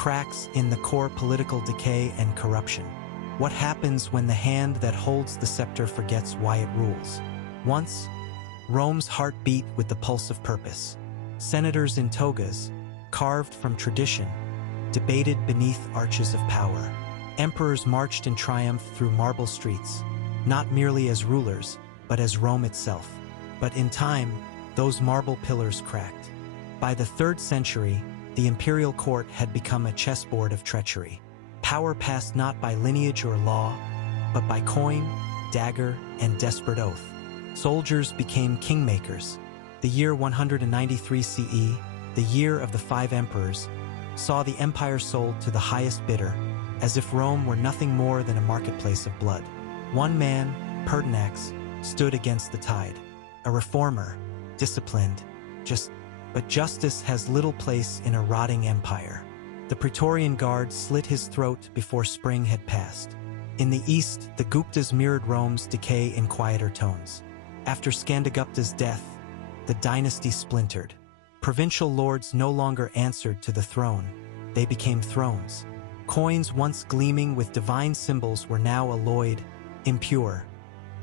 cracks in the core political decay and corruption. What happens when the hand that holds the scepter forgets why it rules? Once, Rome's heart beat with the pulse of purpose. Senators in togas, carved from tradition, debated beneath arches of power. Emperors marched in triumph through marble streets, not merely as rulers, but as Rome itself. But in time, those marble pillars cracked. By the 3rd century, the imperial court had become a chessboard of treachery. Power passed not by lineage or law, but by coin, dagger, and desperate oath. Soldiers became kingmakers. The year 193 CE, the year of the 5 emperors, saw the empire sold to the highest bidder, as if Rome were nothing more than a marketplace of blood. One man, Pertinax, stood against the tide. A reformer, disciplined, but justice has little place in a rotting empire. The Praetorian Guard slit his throat before spring had passed. In the east, the Guptas mirrored Rome's decay in quieter tones. After Skandagupta's death, the dynasty splintered. Provincial lords no longer answered to the throne. They became thrones. Coins once gleaming with divine symbols were now alloyed, impure,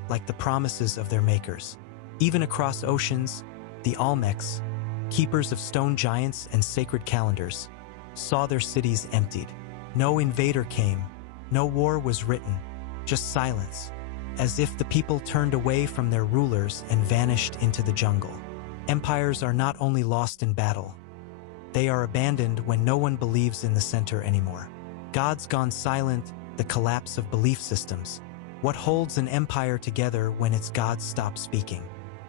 like the promises of their makers. Even across oceans, the Olmecs, keepers of stone giants and sacred calendars, saw their cities emptied. No invader came, no war was written, just silence, as if the people turned away from their rulers and vanished into the jungle. Empires are not only lost in battle, they are abandoned when no one believes in the center anymore. Gods gone silent, the collapse of belief systems. What holds an empire together when its gods stop speaking?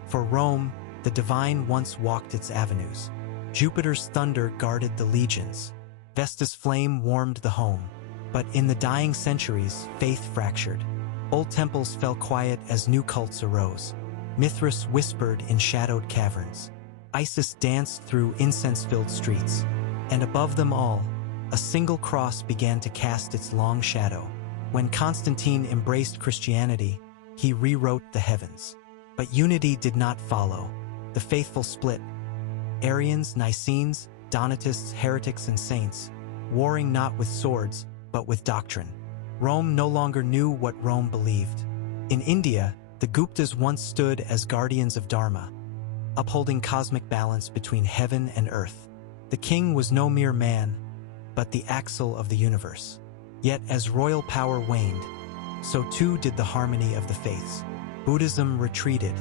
For Rome, the divine once walked its avenues. Jupiter's thunder guarded the legions. Vesta's flame warmed the home. But in the dying centuries, faith fractured. Old temples fell quiet as new cults arose. Mithras whispered in shadowed caverns. Isis danced through incense-filled streets. And above them all, a single cross began to cast its long shadow. When Constantine embraced Christianity, he rewrote the heavens. But unity did not follow. The faithful split. Arians, Nicenes, Donatists, heretics, and saints, warring not with swords, but with doctrine. Rome no longer knew what Rome believed. In India, the Guptas once stood as guardians of Dharma, upholding cosmic balance between heaven and earth. The king was no mere man, but the axle of the universe. Yet as royal power waned, so too did the harmony of the faiths. Buddhism retreated,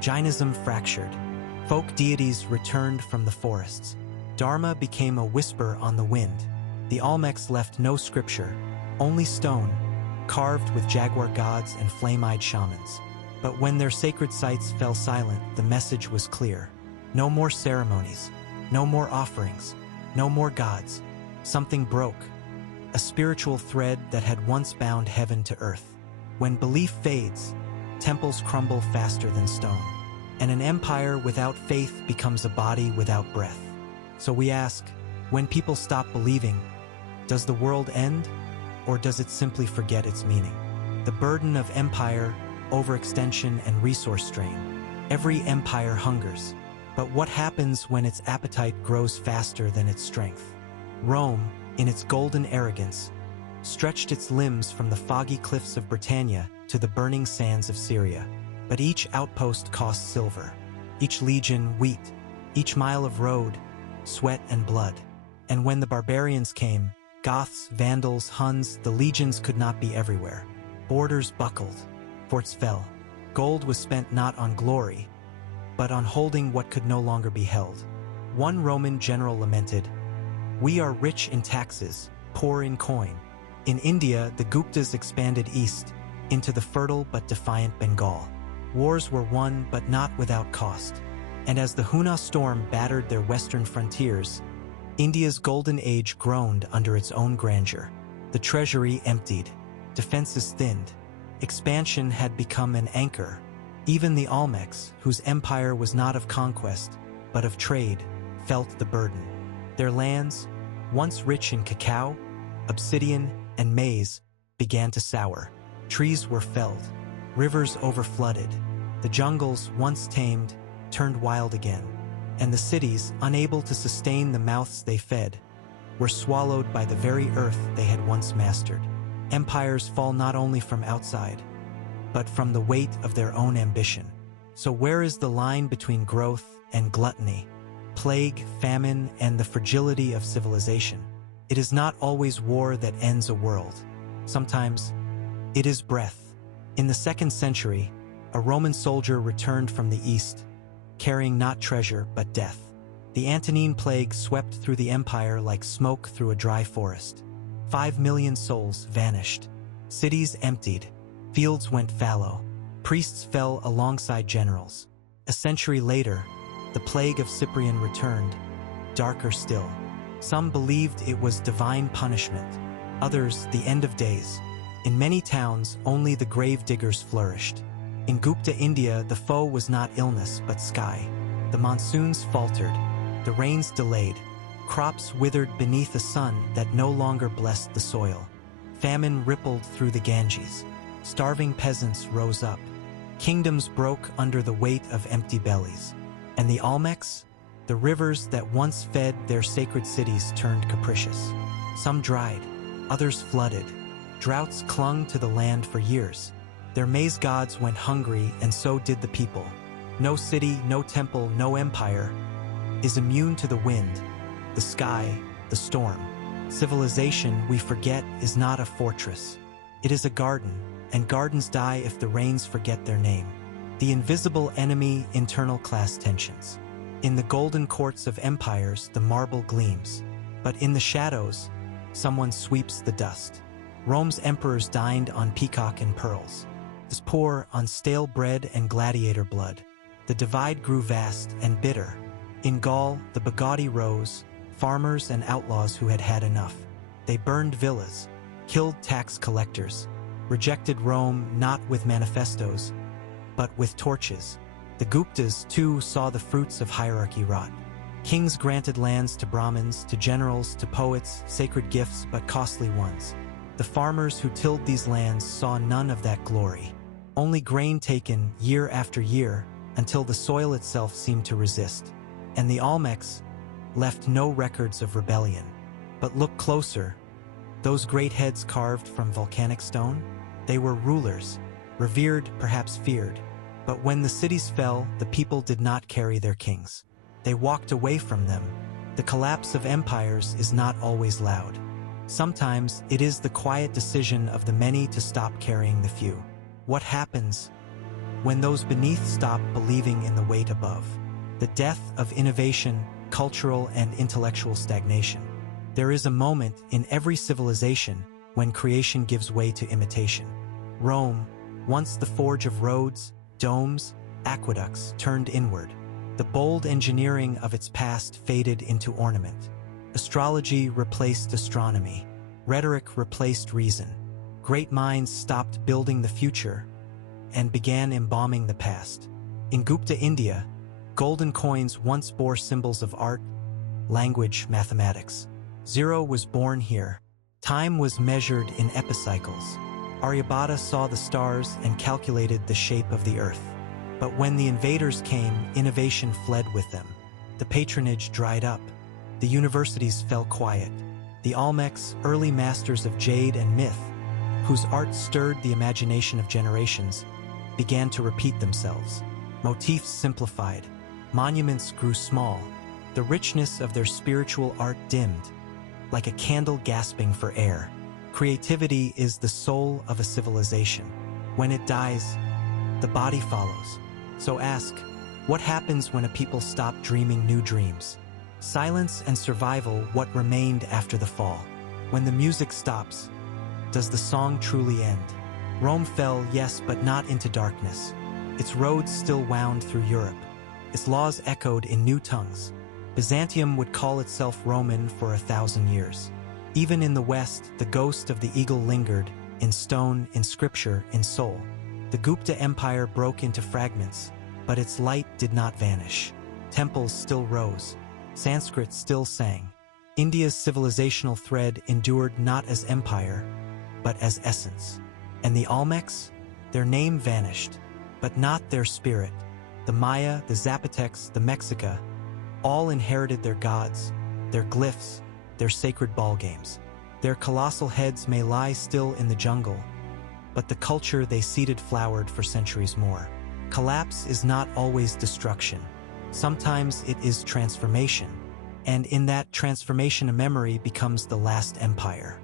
Jainism fractured, folk deities returned from the forests. Dharma became a whisper on the wind. The Olmecs left no scripture, only stone, carved with jaguar gods and flame-eyed shamans. But when their sacred sites fell silent, the message was clear. No more ceremonies, no more offerings, no more gods. Something broke, a spiritual thread that had once bound heaven to earth. When belief fades, temples crumble faster than stone, and an empire without faith becomes a body without breath. So we ask, when people stop believing, does the world end, or does it simply forget its meaning? The burden of empire, overextension, and resource strain. Every empire hungers. But what happens when its appetite grows faster than its strength? Rome, in its golden arrogance, stretched its limbs from the foggy cliffs of Britannia to the burning sands of Syria. But each outpost cost silver, each legion wheat, each mile of road, sweat and blood. And when the barbarians came, Goths, Vandals, Huns, the legions could not be everywhere. Borders buckled, forts fell. Gold was spent not on glory, but on holding what could no longer be held. One Roman general lamented, "We are rich in taxes, poor in coin." In India, the Guptas expanded east, into the fertile but defiant Bengal. Wars were won, but not without cost. And as the Huna storm battered their western frontiers, India's golden age groaned under its own grandeur. The treasury emptied, defenses thinned. Expansion had become an anchor. Even the Olmecs, whose empire was not of conquest, but of trade, felt the burden. Their lands, once rich in cacao, obsidian, and maize, began to sour. Trees were felled, rivers overflooded. The jungles, once tamed, turned wild again. And the cities, unable to sustain the mouths they fed, were swallowed by the very earth they had once mastered. Empires fall not only from outside, but from the weight of their own ambition. So where is the line between growth and gluttony, plague, famine, and the fragility of civilization? It is not always war that ends a world. Sometimes it is breath. In the 2nd century, a Roman soldier returned from the east, carrying not treasure but death. The Antonine plague swept through the empire like smoke through a dry forest. 5 million souls vanished. Cities emptied. Fields went fallow. Priests fell alongside generals. A century later, the plague of Cyprian returned, darker still. Some believed it was divine punishment, others the end of days. In many towns, only the grave diggers flourished. In Gupta India, the foe was not illness but sky. The monsoons faltered, the rains delayed, crops withered beneath a sun that no longer blessed the soil. Famine rippled through the Ganges. Starving peasants rose up. Kingdoms broke under the weight of empty bellies. And the Olmecs, the rivers that once fed their sacred cities, turned capricious. Some dried, others flooded. Droughts clung to the land for years. Their maize gods went hungry, and so did the people. No city, no temple, no empire is immune to the wind, the sky, the storm. Civilization, we forget, is not a fortress. It is a garden, and gardens die if the rains forget their name. The invisible enemy, internal class tensions. In the golden courts of empires, the marble gleams. But in the shadows, someone sweeps the dust. Rome's emperors dined on peacock and pearls. Is poor on stale bread and gladiator blood. The divide grew vast and bitter. In Gaul, the Bugatti rose, farmers and outlaws who had had enough. They burned villas, killed tax collectors, rejected Rome not with manifestos, but with torches. The Guptas, too, saw the fruits of hierarchy rot. Kings granted lands to Brahmins, to generals, to poets, sacred gifts, but costly ones. The farmers who tilled these lands saw none of that glory. Only grain taken year after year, until the soil itself seemed to resist. And the Olmecs left no records of rebellion. But look closer. Those great heads carved from volcanic stone? They were rulers, revered, perhaps feared. But when the cities fell, the people did not carry their kings. They walked away from them. The collapse of empires is not always loud. Sometimes it is the quiet decision of the many to stop carrying the few. What happens when those beneath stop believing in the weight above? The death of innovation, cultural and intellectual stagnation. There is a moment in every civilization when creation gives way to imitation. Rome, once the forge of roads, domes, aqueducts, turned inward. The bold engineering of its past faded into ornament. Astrology replaced astronomy. Rhetoric replaced reason. Great minds stopped building the future and began embalming the past. In Gupta India, golden coins once bore symbols of art, language, mathematics. Zero was born here. Time was measured in epicycles. Aryabhata saw the stars and calculated the shape of the earth. But when the invaders came, innovation fled with them. The patronage dried up. The universities fell quiet. The Olmecs, early masters of jade and myth, whose art stirred the imagination of generations, began to repeat themselves. Motifs simplified. Monuments grew small. The richness of their spiritual art dimmed, like a candle gasping for air. Creativity is the soul of a civilization. When it dies, the body follows. So ask, what happens when a people stop dreaming new dreams? Silence and survival, what remained after the fall? When the music stops, does the song truly end? Rome fell, yes, but not into darkness. Its roads still wound through Europe. Its laws echoed in new tongues. Byzantium would call itself Roman for 1,000 years. Even in the West, the ghost of the eagle lingered, in stone, in scripture, in soul. The Gupta Empire broke into fragments, but its light did not vanish. Temples still rose. Sanskrit still sang. India's civilizational thread endured not as empire, but as essence. And the Olmecs? Their name vanished, but not their spirit. The Maya, the Zapotecs, the Mexica, all inherited their gods, their glyphs, their sacred ball games. Their colossal heads may lie still in the jungle, but the culture they seeded flowered for centuries more. Collapse is not always destruction. Sometimes it is transformation, and in that transformation a memory becomes the last empire.